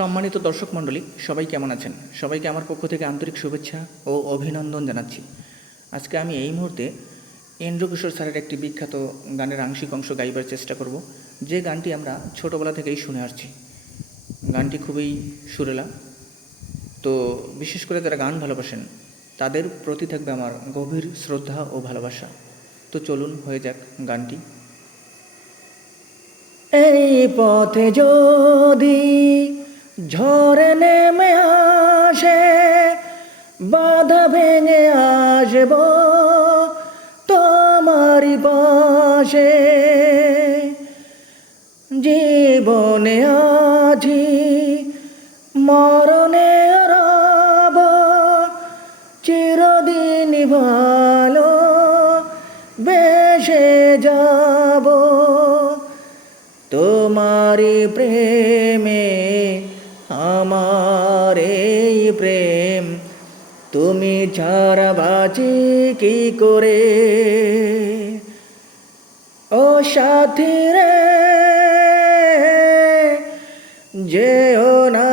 সম্মানিত দর্শক মণ্ডলী, সবাই কেমন আছেন? সবাইকে আমার পক্ষ থেকে আন্তরিক শুভেচ্ছা ও অভিনন্দন জানাচ্ছি। আজকে আমি এই মুহূর্তে ইন্দ্রকিশোর স্যারের একটি বিখ্যাত গানের আংশিক অংশ গাইবার চেষ্টা করব, যে গানটি আমরা ছোটোবেলা থেকেই শুনে আসছি। গানটি খুবই সুরেলা, তো বিশেষ করে যারা গান ভালোবাসেন তাদের প্রতি থাকবে আমার গভীর শ্রদ্ধা ও ভালোবাসা। তো চলুন হয়ে যাক গানটি। এই পথে যদি ঝড় নেমে আসে, বাধা ভেঙে আসব তোমারই পাশে। জীবনে আছি, মরণে রব, চিরদিন ভালো বেসে যাব। তোমারি প্রেমে আমার এই প্রেম, তুমি ছাড়া বাঁচি কি করে। ও সাথী রে, যেও না